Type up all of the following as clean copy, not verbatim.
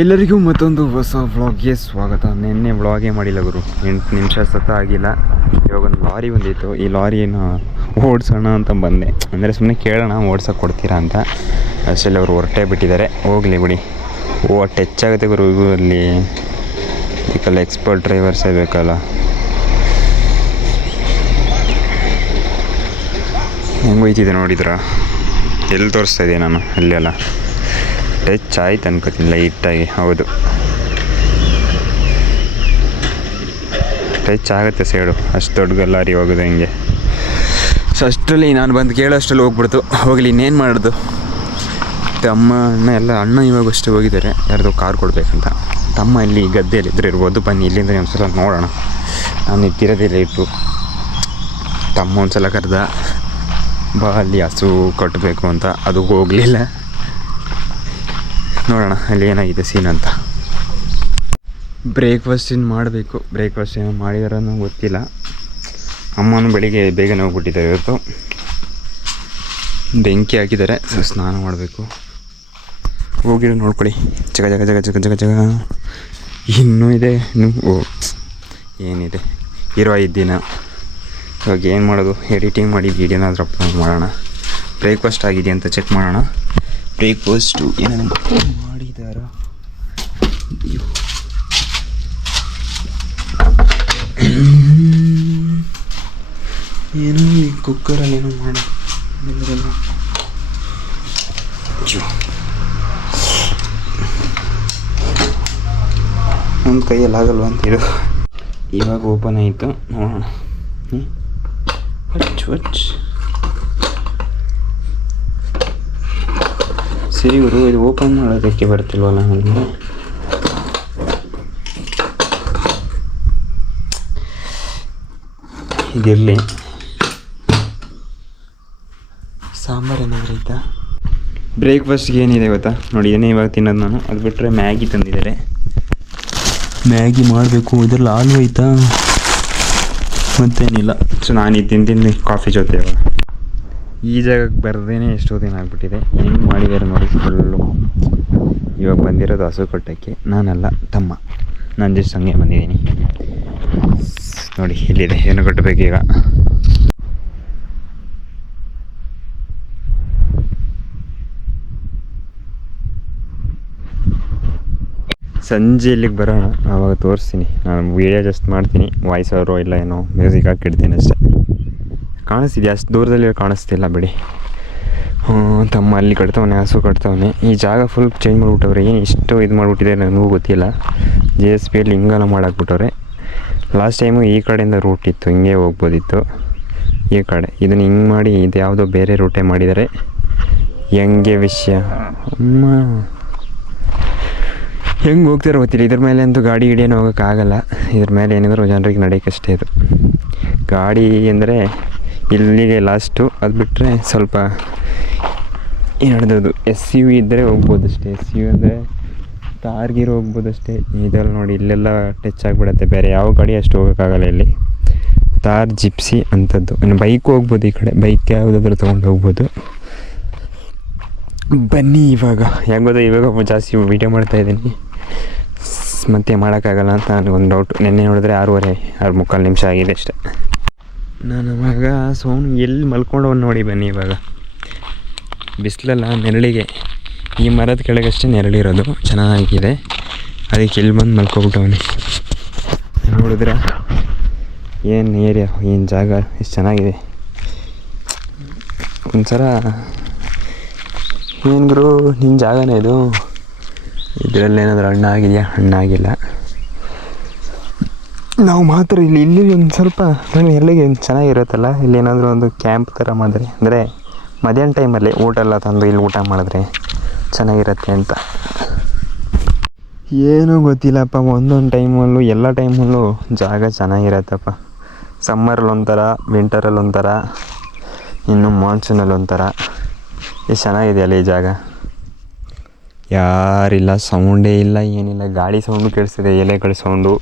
ಎಲ್ಲರಿಗೂ ಮತ್ತೊಂದು ಹೊಸ ವ್ಲಾಗ್ಗೆ ಸ್ವಾಗತ. ನಿನ್ನೆ ವ್ಲಾಗೇ ಮಾಡಿಲ್ಲ ಗುರು, 8 ನಿಮಿಷ ಸತ ಆಗಿಲ್ಲ. ಇವಾಗ ಒಂದು ಲಾರಿ ಬಂದಿತ್ತು, ಈ ಲಾರಿಯನ್ನು ಓಡಿಸೋಣ ಅಂತ ಬಂದೆ. ಅಂದರೆ ಸುಮ್ಮನೆ ಕೇಳೋಣ ಓಡ್ಸೋಕೆ ಕೊಡ್ತೀರಾ ಅಂತ. ಅಷ್ಟರಲ್ಲಿ ಅವರು ಹೊರಟೇ ಬಿಟ್ಟಿದ್ದಾರೆ. ಹೋಗಲಿ ಬಿಡಿ. ಟಚ್ ಆಗುತ್ತೆ ಗುರು. ಇವು ಅಲ್ಲಿ ಇದಕ್ಕೆಲ್ಲ ಎಕ್ಸ್ಪರ್ಟ್ ಡ್ರೈವರ್ಸ್ ಬೇಕಲ್ಲ. ಹೆಂಗೆ ಹೋಯ್ತಿದೆ ನೋಡಿದ್ರ? ಎಲ್ಲಿ ತೋರಿಸ್ತಾ ಇದ್ದೆ ನಾನು? ಅಲ್ಲೆಲ್ಲ ಟಚ್ ಆಯ್ತು ಅನ್ಕೋತೀನಿ ಲೈಟಾಗಿ. ಹೌದು, ಟಚ್ ಆಗುತ್ತೆ ಸೈಡು. ಅಷ್ಟು ದೊಡ್ಡ ಲಾರಿ ಹೋಗೋದು ಹಿಂಗೆ. ಸೊ ಅಷ್ಟರಲ್ಲಿ ನಾನು ಬಂದು ಕೇಳೋಷ್ಟರಲ್ಲಿ ಹೋಗ್ಬಿಡ್ತು. ಹೋಗಲಿ, ಇನ್ನೇನು ಮಾಡೋದು. ತಮ್ಮ ಅಣ್ಣ ಎಲ್ಲ ಅಣ್ಣ ಇವಾಗಷ್ಟು ಹೋಗಿದ್ದಾರೆ, ಯಾರ್ದು ಕಾರ್ ಕೊಡಬೇಕಂತ. ತಮ್ಮ ಇಲ್ಲಿ ಗದ್ದೆಯಲ್ಲಿ ಇದ್ರೆ ಇರ್ಬೋದು. ಬನ್ನಿ ಇಲ್ಲಿಂದ ಒಂದು ಸಲ ನೋಡೋಣ. ನಾನು ಇಟ್ಟಿರೋದಿಲ್ಲ ಇಟ್ಟು. ತಮ್ಮ ಒಂದು ಸಲ ಕರೆದ, ಬಾ ಅಲ್ಲಿ ಹಸು ಕಟ್ಟಬೇಕು ಅಂತ. ಅದು ಹೋಗಲಿಲ್ಲ. ನೋಡೋಣ ಅಲ್ಲಿ ಏನಾಗಿದೆ ಸೀನ್ ಅಂತ. ಬ್ರೇಕ್ಫಾಸ್ಟ್ ಏನು ಮಾಡಬೇಕು. ಬ್ರೇಕ್ಫಾಸ್ಟ್ ಏನೋ ಮಾಡಿದಾರೋ ಗೊತ್ತಿಲ್ಲ. ಅಮ್ಮನೂ ಬೆಳಿಗ್ಗೆ ಬೇಗನೆ ಹೋಗ್ಬಿಟ್ಟಿದ್ದಾರೆ ಇವತ್ತು. ಬೆಂಕಿ ಹಾಕಿದ್ದಾರೆ. ಸ್ನಾನ ಮಾಡಬೇಕು. ಹೋಗಿರೋ ನೋಡ್ಕೊಳ್ಳಿ. ಜಗ ಜಗ ಜಗ ಜಗ ಜಗ ಜಗ ಇನ್ನೂ ಇದೆ. ಏನಿದೆ, ಇರೋ 5 ದಿನ. ಇವಾಗ ಏನು ಮಾಡೋದು? ಎಡಿಟಿಂಗ್ ಮಾಡಿ ವೀಡಿಯೋನಾದ್ರೂ ಅಪ್ಲೋಡ್ ಮಾಡೋಣ. ಬ್ರೇಕ್ಫಾಸ್ಟ್ ಆಗಿದೆ ಅಂತ ಚೆಕ್ ಮಾಡೋಣ. ಬ್ರೇಕ್ಫಾಸ್ಟು ಏನೇನು ಮಾಡಿದಾರ? ಏನೋ ಈ ಕುಕ್ಕರಲ್ಲಿ ಏನೋ ಮಾಡಿ ಒಂದು ಕೈಯಲ್ಲಿ ಆಗಲ್ವ ಅಂತ ಇದು. ಇವಾಗ ಓಪನ್ ಆಯಿತು, ನೋಡೋಣ. ಸರಿ ಗುರು, ಇದು ಓಪನ್ ಮಾಡೋದಕ್ಕೆ ಬರ್ತಿಲ್ವಲ್ಲ ನನಗೆ. ಇದಿರಲಿ. ಸಾಂಬಾರು ಏನಾದರೂ ಐತಾ? ಬ್ರೇಕ್ಫಾಸ್ಟ್ಗೆ ಏನಿದೆ ಗೊತ್ತಾ? ನೋಡಿ, ಏನೇ ಇವಾಗ ತಿನ್ನೋದು ನಾನು. ಅದು ಬಿಟ್ಟರೆ ಮ್ಯಾಗಿ ತಂದಿದ್ದಾರೆ. ಮ್ಯಾಗಿ ಮಾಡಬೇಕು. ಇದರಲ್ಲಿ ಹಾಲು ಐತಾ? ಮತ್ತೇನಿಲ್ಲ. ಸೊ ನಾನು ಇದು ತಿಂದು ಕಾಫಿ ಜೊತೆ ಇವಾಗ ಈ ಜಾಗಕ್ಕೆ ಬರದೇನೆ ಎಷ್ಟೋ ದಿನ ಆಗಿಬಿಟ್ಟಿದೆ. ಹೆಂಗೆ ಮಾಡಿದ್ದಾರೆ ನೋಡಿ ಫುಲ್ಲು. ಇವಾಗ ಬಂದಿರೋದು ಹಸು ಕಟ್ಟೋಕ್ಕೆ. ನಾನಲ್ಲ, ತಮ್ಮ. ನಾನು ಜಸ್ಟ್ ಹಂಗೆ ಬಂದಿದ್ದೀನಿ. ನೋಡಿ ಇಲ್ಲಿದೆ, ಏನು ಕಟ್ಟಬೇಕು ಈಗ. ಸಂಜೆ ಇಲ್ಲಿಗೆ ಬರೋಣ, ಆವಾಗ ತೋರಿಸ್ತೀನಿ. ನಾನು ವೀಡಿಯೋ ಜಸ್ಟ್ ಮಾಡ್ತೀನಿ. ವಾಯ್ಸ್ ಓವರು ಇಲ್ಲ ಏನೋ ಮ್ಯೂಸಿಕ್ ಹಾಕಿಡ್ತೀನಿ ಅಷ್ಟೇ. ಕಾಣಿಸ್ತಿದ್ಯಾ? ಅಷ್ಟು ದೂರದಲ್ಲಿ ಕಾಣಿಸ್ತಿಲ್ಲ ಬಿಡಿ. ತಮ್ಮ ಅಲ್ಲಿ ಕಟ್ತವನೆ, ಹಸು ಕಟ್ತವನೆ. ಈ ಜಾಗ ಫುಲ್ ಚೇಂಜ್ ಮಾಡಿಬಿಟ್ಟವ್ರೆ. ಏನು ಇಷ್ಟು ಇದು ಮಾಡಿಬಿಟ್ಟಿದೆ ನನಗೂ ಗೊತ್ತಿಲ್ಲ. JSPಯಲ್ಲಿ ಹಿಂಗೆಲ್ಲ ಮಾಡಾಕ್ಬಿಟ್ಟವ್ರೆ. ಲಾಸ್ಟ್ ಟೈಮು ಈ ಕಡೆಯಿಂದ ರೂಟ್ ಇತ್ತು, ಹಿಂಗೆ ಹೋಗ್ಬೋದಿತ್ತು ಈ ಕಡೆ. ಇದನ್ನು ಹಿಂಗೆ ಮಾಡಿ ಇದು ಯಾವುದೋ ಬೇರೆ ರೂಟೇ ಮಾಡಿದ್ದಾರೆ. ಹೆಂಗೆ ವಿಷಯ ಅಮ್ಮ, ಹೆಂಗೆ ಹೋಗ್ತಾರೋ ಗೊತ್ತಿಲ್ಲ. ಇದ್ರ ಮೇಲೆ ಅಂತೂ ಗಾಡಿ ಗಿಡಿಯೇನು ಹೋಗೋಕ್ಕಾಗಲ್ಲ. ಇದ್ರ ಮೇಲೆ ಏನಿದ್ರು ಜನರಿಗೆ ನಡೆಯೋಕ್ಕಷ್ಟೇ ಇದು. ಗಾಡಿ ಅಂದರೆ ಇಲ್ಲಿಗೆ ಲಾಸ್ಟು. ಅದು ಬಿಟ್ಟರೆ ಸ್ವಲ್ಪ ನಡೆದದು SUV ಇದ್ದರೆ ಹೋಗ್ಬೋದು ಅಷ್ಟೇ. SUV ಅಂದರೆ ತಾರ್ಗಿರೋ ಹೋಗ್ಬೋದು ಅಷ್ಟೇ. ಇದರಲ್ಲಿ ನೋಡಿ ಇಲ್ಲೆಲ್ಲ ಟಚ್ ಆಗಿಬಿಡತ್ತೆ. ಬೇರೆ ಯಾವ ಗಾಡಿ ಅಷ್ಟು ಹೋಗೋಕ್ಕಾಗಲ್ಲ ಇಲ್ಲಿ. ತಾರ್, ಜಿಪ್ಸಿ ಅಂಥದ್ದು. ಇನ್ನು ಬೈಕು ಹೋಗ್ಬೋದು ಈ ಕಡೆ. ಬೈಕ್ ಯಾವುದಾದ್ರೂ ತೊಗೊಂಡು ಹೋಗ್ಬೋದು. ಬನ್ನಿ ಇವಾಗ. ಹೆಂಗೆ ಗೊತ್ತಾ, ಇವಾಗ ಜಾಸ್ತಿ ವೀಡಿಯೋ ಮಾಡ್ತಾಯಿದ್ದೀನಿ, ಮತ್ತೆ ಮಾಡೋಕ್ಕಾಗಲ್ಲ ಅಂತ ನನಗೊಂದು ಡೌಟು. ನಿನ್ನೆ ನೋಡಿದ್ರೆ 6:45 ನಿಮಿಷ ಆಗಿದೆ ಅಷ್ಟೇ. ನಾನು ಮಗ ಸೋನು ಎಲ್ಲಿ ಮಲ್ಕೊಂಡವನು ನೋಡಿ. ಬನ್ನಿ ಇವಾಗ. ಬಿಸಿಲಲ್ಲ, ನೆರಳಿಗೆ ಈ ಮರದ ಕೆಳಗಷ್ಟೇ ನೆರಳಿರೋದು. ಚೆನ್ನಾಗಿದೆ. ಅದಕ್ಕೆ ಇಲ್ಲಿ ಬಂದು ಮಲ್ಕೊಬಿಟ್ಟವನಿ. ನೋಡಿದ್ರೆ ಏನು ಏರಿಯಾ, ಏನು ಜಾಗ, ಎಷ್ಟು ಚೆನ್ನಾಗಿದೆ. ಒಂದ್ಸಲ ಏನು ಗುರು ನಿನ್ನ ಜಾಗನೇ ಇದು? ಇದರಲ್ಲಿ ಏನಾದರೂ ಹಣ್ಣಾಗಿದೆಯಾ? ಹಣ್ಣಾಗಿಲ್ಲ. ನಾವು ಮಾತ್ರ ಇಲ್ಲಿ ಒಂದು ಸ್ವಲ್ಪ ನಾನು ಎಲ್ಲಿಗೆ ಚೆನ್ನಾಗಿರುತ್ತಲ್ಲ. ಇಲ್ಲೇನಾದರೂ ಒಂದು ಕ್ಯಾಂಪ್ ಥರ ಮಾಡಿದ್ರೆ, ಅಂದರೆ ಮಧ್ಯಾಹ್ನ ಟೈಮಲ್ಲಿ ಊಟ ಎಲ್ಲ ತಂದು ಇಲ್ಲಿ ಊಟ ಮಾಡಿದ್ರೆ ಚೆನ್ನಾಗಿರುತ್ತೆ ಅಂತ. ಏನೂ ಗೊತ್ತಿಲ್ಲಪ್ಪ. ಒಂದೊಂದು ಟೈಮಲ್ಲೂ, ಎಲ್ಲ ಟೈಮಲ್ಲೂ ಜಾಗ ಚೆನ್ನಾಗಿರತ್ತಪ್ಪ. ಸಮ್ಮರಲ್ಲಿ ಒಂಥರ, ವಿಂಟರಲ್ಲಿ ಒಂಥರ, ಇನ್ನು ಮಾನ್ಸೂನಲ್ಲಿ ಒಂಥರ. ಎಷ್ಟು ಚೆನ್ನಾಗಿದೆಯಲ್ಲ ಈ ಜಾಗ. ಯಾರಿಲ್ಲ, ಸೌಂಡೇ ಇಲ್ಲ, ಏನಿಲ್ಲ. ಗಾಡಿ ಸೌಂಡು ಕೇಳಿಸ್ತಿದೆ, ಎಲೆಗಳ ಸೌಂಡು.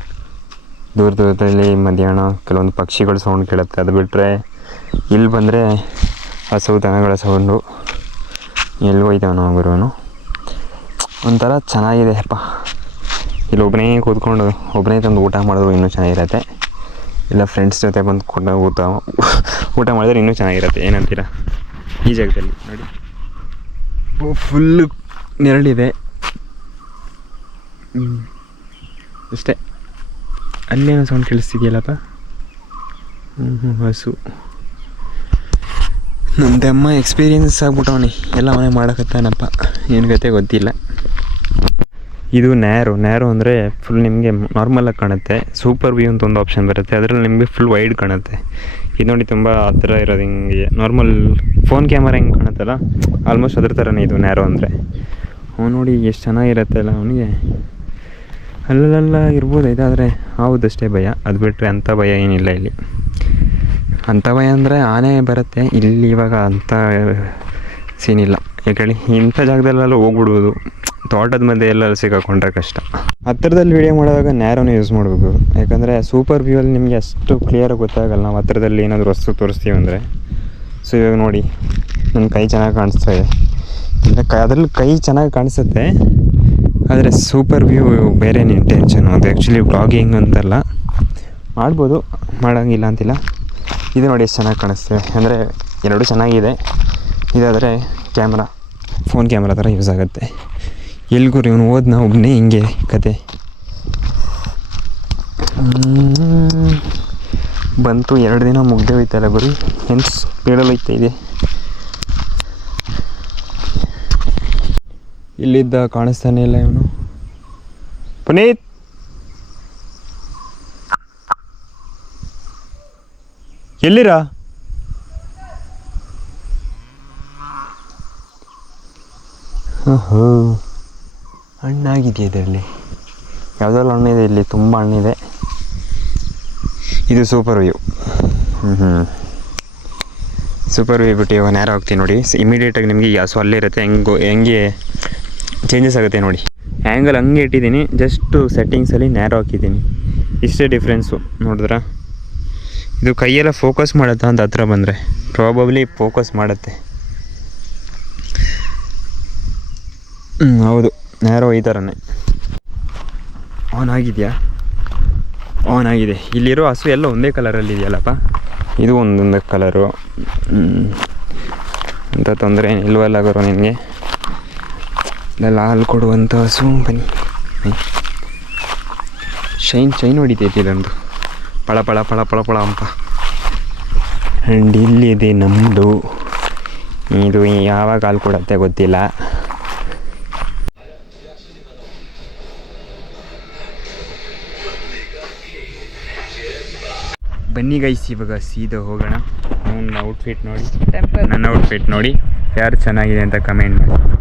ದೂರದಲ್ಲಿ ಮಧ್ಯಾಹ್ನ ಕೆಲವೊಂದು ಪಕ್ಷಿಗಳ ಸೌಂಡ್ ಕೇಳುತ್ತೆ. ಅದು ಬಿಟ್ಟರೆ ಇಲ್ಲಿ ಬಂದರೆ ಹಸು ದನಗಳ ಸೌಂಡು. ಎಲ್ಲಿ ಹೋಯ್ತಾವ ನಾವು ಗುರುವನು. ಒಂಥರ ಚೆನ್ನಾಗಿದೆ ಅಪ್ಪ. ಇಲ್ಲಿ ಒಬ್ಬನೇ ಕೂತ್ಕೊಂಡು ಒಬ್ಬನೇ ತಂದು ಊಟ ಮಾಡಿದ್ರು ಇನ್ನೂ ಚೆನ್ನಾಗಿರತ್ತೆ. ಇಲ್ಲ ಫ್ರೆಂಡ್ಸ್ ಜೊತೆ ಬಂದು ಕೊಂಡು ಊಟ ಮಾಡಿದ್ರೆ ಇನ್ನೂ ಚೆನ್ನಾಗಿರುತ್ತೆ. ಏನಂತೀರ? ಈ ಜಾಗದಲ್ಲಿ ನೋಡಿ, ಫುಲ್ಲು ನೆರಳಿದೆ. ಅಷ್ಟೇ. ಅಲ್ಲೇನೋ ಸೌಂಡ್ ಕೇಳಿಸ್ತಿದೆಯಲ್ಲಪ್ಪ. ಹಸು. ನಮ್ಮದಮ್ಮ ಎಕ್ಸ್ಪೀರಿಯನ್ಸ್ ಆಗ್ಬಿಟ್ಟವನಿ, ಎಲ್ಲ ಅವನೇ ಮಾಡೋಕತ್ತಾನಪ್ಪ. ಏನು ಕತೆ ಗೊತ್ತಿಲ್ಲ. ಇದು ನ್ಯಾರೋ ಅಂದರೆ ಫುಲ್ ನಿಮಗೆ ನಾರ್ಮಲಾಗಿ ಕಾಣುತ್ತೆ. ಸೂಪರ್ ವ್ಯೂ ಅಂತ ಒಂದು ಆಪ್ಷನ್ ಬರುತ್ತೆ, ಅದರಲ್ಲಿ ನಿಮಗೆ ಫುಲ್ ವೈಡ್ ಕಾಣುತ್ತೆ. ಇದು ನೋಡಿ ತುಂಬ ಹತ್ತಿರ ಇರೋದು, ಹಿಂಗೆ ನಾರ್ಮಲ್ ಫೋನ್ ಕ್ಯಾಮರಾ ಹೆಂಗೆ ಕಾಣುತ್ತಲ್ಲ, ಆಲ್ಮೋಸ್ಟ್ ಅದ್ರ ಥರನೇ ಇದು ನ್ಯಾರೋ ಅಂದರೆ. ಅವ್ನು ನೋಡಿ ಎಷ್ಟು ಚೆನ್ನಾಗಿರುತ್ತೆ ಅಲ್ಲ. ಅವನಿಗೆ ಅಲ್ಲೆಲ್ಲ ಇರ್ಬೋದು, ಇದಾದರೆ ಹೌದಷ್ಟೇ ಭಯ. ಅದು ಬಿಟ್ಟರೆ ಅಂಥ ಭಯ ಏನಿಲ್ಲ ಇಲ್ಲಿ. ಅಂಥ ಭಯ ಅಂದರೆ ಆನೆ ಬರುತ್ತೆ ಇಲ್ಲಿ. ಇವಾಗ ಅಂಥ ಸೀನಿಲ್ಲ. ಯಾಕೇಳಿ, ಇಂಥ ಜಾಗದಲ್ಲೆಲ್ಲ ಹೋಗ್ಬಿಡ್ಬೋದು. ತೋಟದ ಮಧ್ಯೆ ಎಲ್ಲ ಸಿಕ್ಕಾಕೊಂಡ್ರೆ ಕಷ್ಟ. ಹತ್ತಿರದಲ್ಲಿ ವೀಡಿಯೋ ಮಾಡುವಾಗ ನ್ಯಾರೋನೇ ಯೂಸ್ ಮಾಡಬೇಕು. ಯಾಕಂದರೆ ಸೂಪರ್ ವ್ಯೂ ಅಲ್ಲಿ ನಿಮಗೆ ಅಷ್ಟು ಕ್ಲಿಯರಾಗಿ ಗೊತ್ತಾಗಲ್ಲ. ನಾವು ಹತ್ತಿರದಲ್ಲಿ ಏನಾದರೂ ವಸ್ತು ತೋರಿಸ್ತೀವಿ ಅಂದರೆ. ಸೊ ಇವಾಗ ನೋಡಿ, ನನ್ನ ಕೈ ಚೆನ್ನಾಗಿ ಕಾಣಿಸ್ತಾ ಇದೆ. ಅಂದರೆ ಅದರಲ್ಲಿ ಕೈ ಚೆನ್ನಾಗಿ ಕಾಣಿಸುತ್ತೆ, ಆದರೆ ಸೂಪರ್ ವ್ಯೂ ಬೇರೆನೇ ಟೆನ್ಷನು. ಅದು ಆ್ಯಕ್ಚುಲಿ ವ್ಲಾಗಿಂಗ್ ಅಂತಲ್ಲ, ಮಾಡ್ಬೋದು, ಮಾಡೋಂಗಿಲ್ಲ ಅಂತಿಲ್ಲ. ಇದು ನೋಡಿ ಎಷ್ಟು ಚೆನ್ನಾಗಿ ಕಾಣಿಸ್ತದೆ. ಅಂದರೆ ಎರಡೂ ಚೆನ್ನಾಗಿದೆ. ಇದಾದರೆ ಫೋನ್ ಕ್ಯಾಮ್ರಾ ಥರ ಯೂಸ್ ಆಗುತ್ತೆ. ಎಲ್ಗೂ ಇವನು ಓದ್ನ ಒಬ್ಬನೇ ಹಿಂಗೆ ಕತೆ ಬಂತು. 2 ದಿನ ಮುಗ್ದೇ ಹೋಯ್ತಲ್ಲ ಗುರಿ. ಏನು ಸ್ಪೀಡಲ್ಲಿ ಹೋಯ್ತಾ ಇದೆ. ಇಲ್ಲಿದ್ದ ಕಾಣಿಸ್ತಾನೆ ಇಲ್ಲ ಇವನು. ಪುನೀತ್, ಎಲ್ಲಿರಾ? ಹಣ್ಣಾಗಿದೆಯಾ ಇದರಲ್ಲಿ? ಯಾವುದಾದ್ರು ಹಣ್ಣಿದೆ ಇಲ್ಲಿ, ತುಂಬ ಹಣ್ಣಿದೆ. ಇದು ಸೂಪರ್ ವ್ಯೂ. ಸೂಪರ್ ವ್ಯೂ ಬಿಟ್ಟು ಇವಾಗ ನ್ಯಾರೋ ಹೋಗ್ತೀನಿ ನೋಡಿ. ಇಮಿಡಿಯೇಟಾಗಿ ನಿಮಗೆ ಸೊ ಅಲ್ಲೇ ಇರುತ್ತೆ. ಹೆಂಗೆ ಚೇಂಜಸ್ ಆಗುತ್ತೆ ನೋಡಿ. ಆ್ಯಂಗಲ್ ಹಂಗೆ ಇಟ್ಟಿದ್ದೀನಿ, ಜಸ್ಟು ಸೆಟ್ಟಿಂಗ್ಸಲ್ಲಿ ನ್ಯಾರೋ ಹಾಕಿದ್ದೀನಿ. ಇಷ್ಟೇ ಡಿಫ್ರೆನ್ಸು. ನೋಡಿದ್ರಾ? ಇದು ಕೈಯೆಲ್ಲ ಫೋಕಸ್ ಮಾಡುತ್ತಾ ಅಂತ ಹತ್ರ ಬಂದರೆ? ಪ್ರಾಬಬ್ಲಿ ಫೋಕಸ್ ಮಾಡುತ್ತೆ. ಹೌದು, ನ್ಯಾರೋ ಈ ಥರನೇ. ಆನ್ ಆಗಿದೆಯಾ? ಆನ್ ಆಗಿದೆ. ಇಲ್ಲಿರೋ ಹಸು ಎಲ್ಲ ಒಂದೇ ಕಲರಲ್ಲಿ ಇದೆಯಲ್ಲಪ್ಪ. ಇದು ಒಂದೊಂದು ಕಲರು. ಅಂತ ತೊಂದರೆ ಇಲ್ವಲ್ಲ ಗುರು ನಿನಗೆ. ಇಲ್ಲೆಲ್ಲ ಹಾಲು ಕೊಡುವಂಥ ಹಸು. ಬನ್ನಿ. ಶೈನ್ ಹೊಡಿತೈತಿ ಇಲ್ಲೊಂದು, ಪಳ ಪಳ ಪಳ ಪಳ ಪಳ ಅಂತ. ಆ್ಯಂಡ್ ಇಲ್ಲಿದೆ ನಮ್ಮದು. ಇದು ಯಾವಾಗ ಹಾಲು ಕೊಡುತ್ತೆ ಗೊತ್ತಿಲ್ಲ. ಬನ್ನಿ ಗೈಸ್, ಇವಾಗ ಸೀದಾ ಹೋಗೋಣ. ನನ್ನ ಔಟ್ಫಿಟ್ ನೋಡಿ, ಯಾರು ಚೆನ್ನಾಗಿದೆ ಅಂತ ಕಮೆಂಟ್ ಮಾಡಿ.